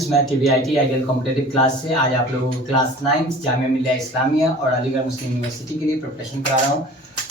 Friends, मैं TVIT ideal competitive class से आज आप लोगों को क्लास 9 जामिया मिलिया इस्लामिया और अलीगढ़ मुस्लिम यूनिवर्सिटी के लिए प्रिपरेशन करा रहा हूँ।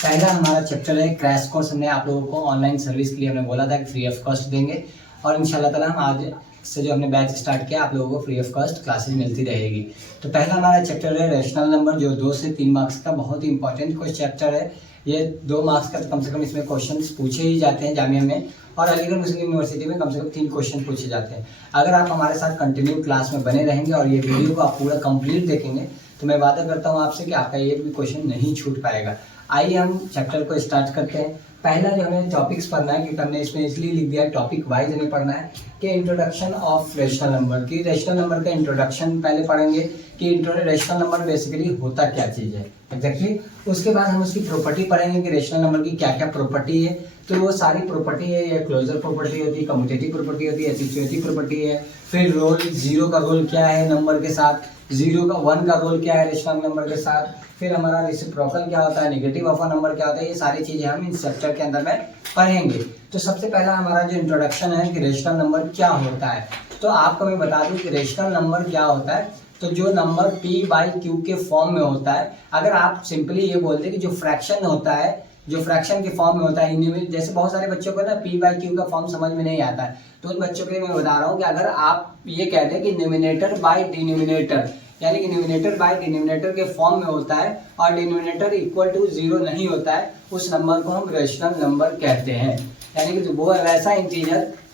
पहला हमारा चैप्टर है क्रैश कोर्स। हमने आप लोगों को ऑनलाइन सर्विस के लिए हमने बोला था कि फ्री ऑफ कॉस्ट देंगे और इंशाल्लाह ताला हम आज से जो हमने बैच स्टार्ट किया आप लोगों को फ्री ऑफ कॉस्ट क्लासेज मिलती रहेगी। तो पहला हमारा चैप्टर है रेशनल नंबर, जो 2 से 3 मार्क्स का बहुत ही इंपॉर्टेंट कोई चैप्टर है। ये 2 मार्क्स का तो कम से कम इसमें क्वेश्चंस पूछे ही जाते हैं जामिया में, और अलीगढ़ मुस्लिम यूनिवर्सिटी में कम से कम 3 क्वेश्चन पूछे जाते हैं। अगर आप हमारे साथ कंटिन्यू क्लास में बने रहेंगे और ये वीडियो को आप पूरा कंप्लीट देखेंगे तो मैं वादा करता हूँ आपसे कि आपका एक भी क्वेश्चन नहीं छूट पाएगा। आइए हम चैप्टर को स्टार्ट करते हैं। पहला जो हमें टॉपिक्स पढ़ना है, क्योंकि हमने इसमें इसलिए लिख दिया टॉपिक वाइज हमें पढ़ना है कि इंट्रोडक्शन ऑफ रेशनल नंबर की। रेशनल नंबर का इंट्रोडक्शन पहले पढ़ेंगे कि रेशनल नंबर बेसिकली होता क्या चीज़ है एग्जैक्टली। उसके बाद हम उसकी प्रॉपर्टी पढ़ेंगे कि रेशनल नंबर की क्या क्या प्रॉपर्टी है। तो वो सारी प्रॉपर्टी है, ये क्लोजर प्रॉपर्टी होती है, कम्यूटेटिव प्रॉपर्टी होती है, एसोसिएटिव प्रॉपर्टी है। फिर रोल, जीरो का रोल क्या है नंबर के साथ, 1 का रोल क्या है रेशनल नंबर के साथ, फिर हमारा रेसिप्रोकल क्या होता है, नेगेटिव ऑफ अ नंबर क्या होता है, ये सारी चीजें हम इस चैप्टर के अंदर में पढ़ेंगे। तो सबसे पहला हमारा जो इंट्रोडक्शन है कि रेशनल नंबर क्या होता है। तो आपको मैं बता दूं कि रेशनल नंबर क्या होता है। तो जो नंबर P/Q के फॉर्म में होता है, अगर आप सिंपली ये बोलते कि जो फ्रैक्शन होता है, जो फ्रैक्शन के फॉर्म में होता है, जैसे बहुत सारे बच्चों को ना P/Q का फॉर्म समझ में नहीं आता है, तो उन बच्चों के लिए मैं बता रहा हूँ कि अगर आप ये कहते हैं कि न्यूमिनेटर बाय डिनोमिनेटर, यानी कि न्यूमिनेटर बाय डिनोमिनेटर के फॉर्म में होता है और डिनोमिनेटर इक्वल टू 0 नहीं होता है, उस नंबर को हम रेशनल नंबर कहते हैं। यानी कि वो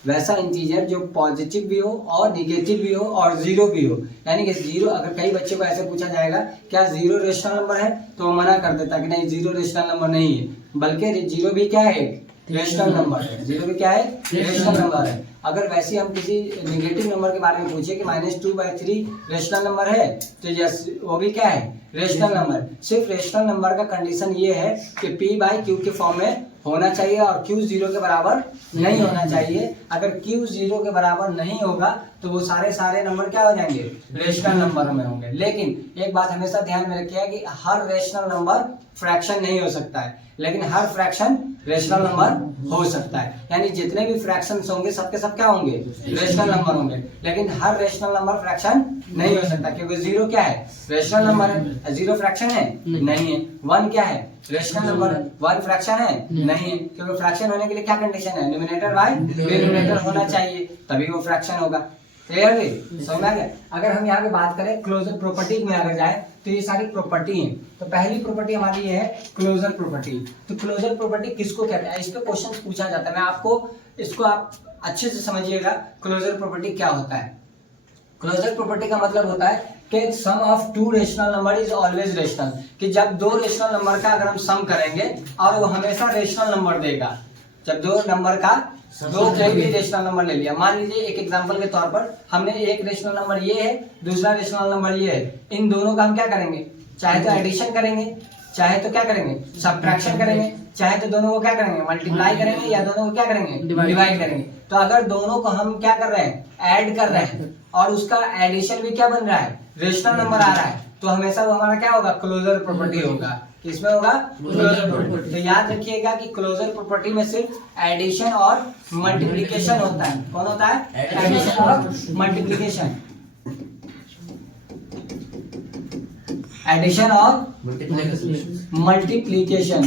वैसा इंटीजर जो पॉजिटिव भी हो और निगेटिव भी हो और 0 भी हो। यानी कि 0, अगर कई बच्चों को ऐसे पूछा जाएगा क्या 0 रेशनल नंबर है, तो वो मना कर देता कि नहीं 0 रेशनल नंबर नहीं है, बल्कि 0 भी क्या है, रेशनल नंबर है। 0 भी क्या है, रेशनल नंबर है। अगर वैसे हम किसी नेगेटिव नंबर के बारे में पूछे कि -2/3 रेशनल नंबर है, तो यस वो भी क्या है, रेशनल नंबर। सिर्फ रेशनल नंबर का कंडीशन ये है कि P/Q के फॉर्म में होना चाहिए और Q 0 के बराबर नहीं होना चाहिए। अगर Q 0 के बराबर नहीं होगा तो वो सारे नंबर क्या हो जाएंगे, रेशनल नंबर में होंगे। लेकिन एक बात हमेशा ध्यान में रखिए कि हर रेशनल नंबर फ्रैक्शन नहीं हो सकता है, लेकिन हर फ्रैक्शन रेशनल नंबर हो सकता है। यानी जितने भी फ्रैक्शंस होंगे सबके सब क्या होंगे, रेशनल नंबर होंगे, लेकिन हर रेशनल नंबर फ्रैक्शन नहीं हो सकता, क्योंकि 0 क्या है, रेशनल नंबर है। 0 फ्रैक्शन है, नहीं है। 1 क्या है, रेशनल नंबर है। 1 फ्रैक्शन है, नहीं है, क्योंकि फ्रैक्शन होने के लिए क्या कंडीशन है, न्यूमिनेटर बाय डिनोमिनेटर होना चाहिए, तभी वो फ्रैक्शन होगा। क्लियरली समझ में आ गया। अगर हम यहाँ पे बात करें क्लोजर प्रॉपर्टी में अगर जाए तो ये सारी प्रॉपर्टी हैं। तो पहली प्रॉपर्टी हमारी ये है क्लोजर प्रॉपर्टी। तो क्लोजर प्रॉपर्टी किसको कहते हैं, इस पे क्वेश्चन पूछा जाता है। मैं आपको इसको आप अच्छे से समझिएगा, क्लोजर प्रॉपर्टी क्या होता है। क्लोजर प्रॉपर्टी का मतलब होता है कि sum of 2 rational number is always rational, कि जब 2 रेशनल नंबर का अगर हम सम करेंगे और वो हमेशा रेशनल नंबर देगा। जब 2 नंबर का 2 कोई भी रेशनल नंबर ले लिया, मान लीजिए एक एग्जांपल के तौर पर हमने एक रेशनल नंबर ये है, दूसरा रेशनल नंबर ये है, इन दोनों का हम क्या करेंगे, चाहे तो एडिशन करेंगे, चाहे तो क्या करेंगे, सब्ट्रैक्शन करेंगे, चाहे तो दोनों को क्या करेंगे, मल्टीप्लाई करेंगे, या दोनों को क्या करेंगे, डिवाइड करेंगे। तो अगर दोनों को हम क्या कर रहे हैं, ऐड कर रहे हैं और उसका एडिशन भी क्या बन रहा है, रेशनल नंबर आ रहा है, तो हमेशा वो हमारा क्या होगा, क्लोजर प्रॉपर्टी होगा। किसमें होगा, क्लोजर प्रॉपर्टी। तो याद रखिएगा कि क्लोजर प्रॉपर्टी में सिर्फ एडिशन और मल्टीप्लिकेशन होता है। कौन होता है, एडिशन और मल्टीप्लिकेशन। एडिशन और मल्टीप्लिकेशन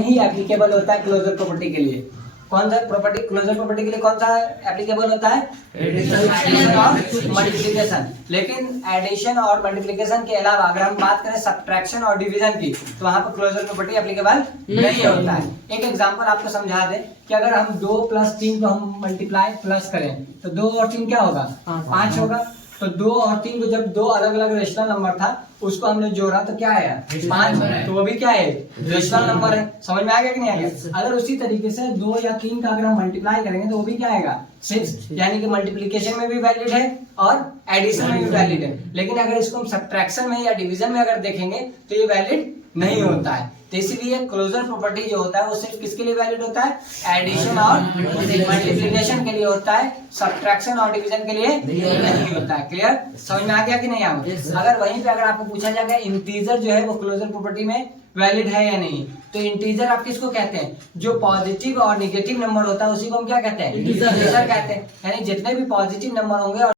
ही एप्लीकेबल होता है क्लोजर प्रॉपर्टी के लिए। कौन सा प्रॉपर्टी, क्लोजर प्रॉपर्टी के लिए कौन सा एप्लीकेबल होता है, एडिशन और मल्टीप्लिकेशन। लेकिन एडिशन और मल्टीप्लिकेशन के अलावा अगर हम बात करें सब्ट्रैक्शन और डिवीजन की, तो वहां पर क्लोजर प्रॉपर्टी एप्लीकेबल नहीं होता है। एक एग्जांपल आपको समझा दें कि अगर हम 2 + 3 को हम मल्टीप्लाई प्लस करें तो 2 और 3 क्या होगा, 5 होगा। तो 2 और 3 को जब 2 अलग अलग रेशनल नंबर था उसको हमने जोड़ा तो क्या आया, 5, तो वो भी क्या है, रेशनल नंबर है। समझ में आ गया कि नहीं आ गया। अगर उसी तरीके से 2 या 3 का अगर हम मल्टीप्लाई करेंगे तो वो भी क्या आएगा, 6, यानी कि मल्टीप्लिकेशन में भी वैलिड है और एडिशन में भी वैलिड है। लेकिन अगर इसको हम सब्ट्रैक्शन में या डिवीजन में अगर देखेंगे तो ये वैलिड नहीं होता है। तो इसीलिए क्लोजर प्रॉपर्टी जो होता है वो सिर्फ किसके लिए वैलिड होता है, एडिशन और मल्टीप्लिकेशन के लिए होता है, सब्ट्रैक्शन और डिवीजन के लिए नहीं होता है। क्लियर, समझ में आ गया कि नहीं आ गया? अगर वहीं पे अगर आपको पूछा जाएगा इंटीजर जो है वो क्लोजर प्रॉपर्टी में वैलिड है या नहीं, तो इंटीजर आप किसको कहते हैं, जो पॉजिटिव और नेगेटिव नंबर होता है उसी को हम क्या कहते हैं, इंटीजर कहते हैं। यानी जितने भी पॉजिटिव नंबर होंगे